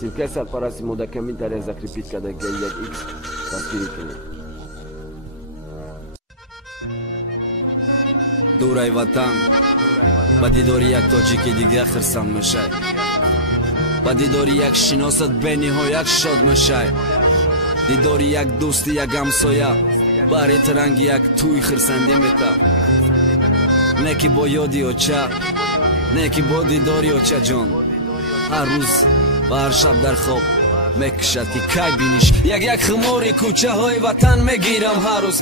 Сивкай сарпараси мудаками дар закрепит кардаги як X дастгирӣ кунед. Дурай ватан ба дидори як тоҷики дига хирсанд мешай, ба дидори як шиносат бениҳоят шод мешай, дидори як дӯсти як ҳамсоя баҳри тиранги як тӯй хирсандӣ мета. Не ки бо ёди оча, не ки бо дидори очаҷон, ҳар рӯз ва ҳар шаб дар хоб мекушад ки кай биниш. Як химори кӯчаҳои ватан мегирам ҳар рӯз,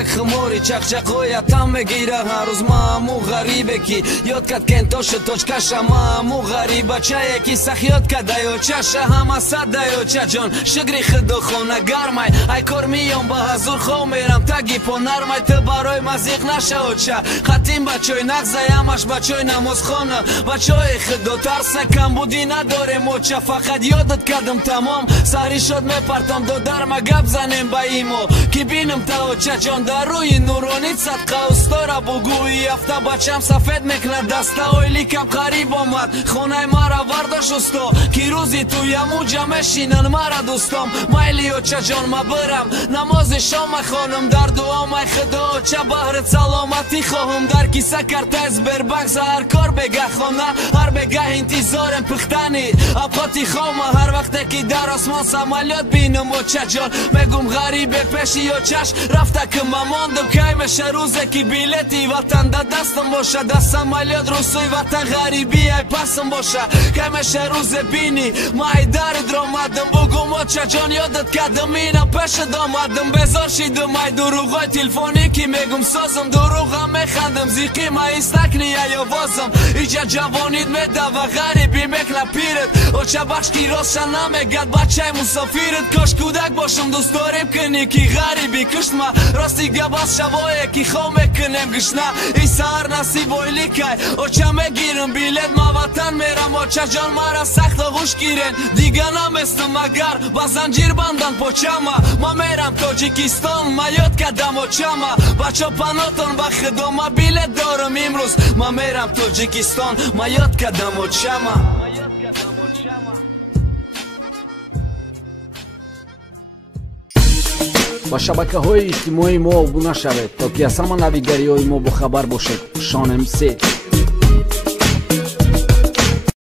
як химори чақчақҳои атам мегирам ҳар рӯз. Ма ҳамун ғарибе ки ёд кад кентоши точкаша, ма ҳамун ғарибачае ки сахёд кадай очаша. ҳама садай очаҷон шигри худохона гармай, ай кор миём ба ҳазур хов мерам таги по нармай. ту барои мазиқ наша оча, хатим бачои нағзай ҳамаш бачои намозхона, бачои худо тарса камбудӣ надорем оча. фақат ёдат кардам тамом саҳри шод мепартам додарма гап занем ба имо ки бинам та очаҷон дар рӯи нуронит садқа устора бугӯи афта бачам сафед мекунад даста. ойликам қариб омад хонаи мара вардош усто ки рӯзи ту ямуҷа мешинан мара дӯстом. майли очаҷон ма бирам намози шома хонам дар дуомай худо оча баҳрит саломатӣ хоҳам. дар киса картай сбербанк за ҳар кор бегаҳ хона, ҳар бегаҳ интизорем пухтани авқоти хома. ҳар вақте ки дар осмон самолёт бинам очаҷон мегум ғарибе пеши очаш рафта ки ма мондам. кай меша рӯзе ки билети ватан да дастам боша, да самолёт русуи ватан ғарибӣ ай пасам боша. кай меша рӯзе бини ма ай дарид ромадам бугум очаҷон ёдат кардам инам пешат омадам. безор шидам ай дуруғҳои телефонӣ ки мегум созам, дуруғам механдам зиқи ма истакни ай овозам. иҷа ҷавонит медава ғарибӣ мекна пират, оча бахш ки ростша намегад бачаи мусофират. кош кӯдак бошам дӯст дорем кунӣ ки ғарибӣ куштма, рости габас шавое ки хов мекунем гушна. и саҳар насиб ойликай оча мегирам билет, ма ватан мерам очаҷон мара сахт оғӯш гирен. дига наместам агар ба занҷир бандан почама, ма мерам тоҷикистон ма ёд кардам очама. бачо панотон ба худо ма билет дорам имрӯз, ма мерам тоҷикистон ма ёд кардам очама. ба шабакаҳои иҷтимоии мо обуна шавед то ки аз ҳама навигариҳои мо бохабар бошед. шонем 3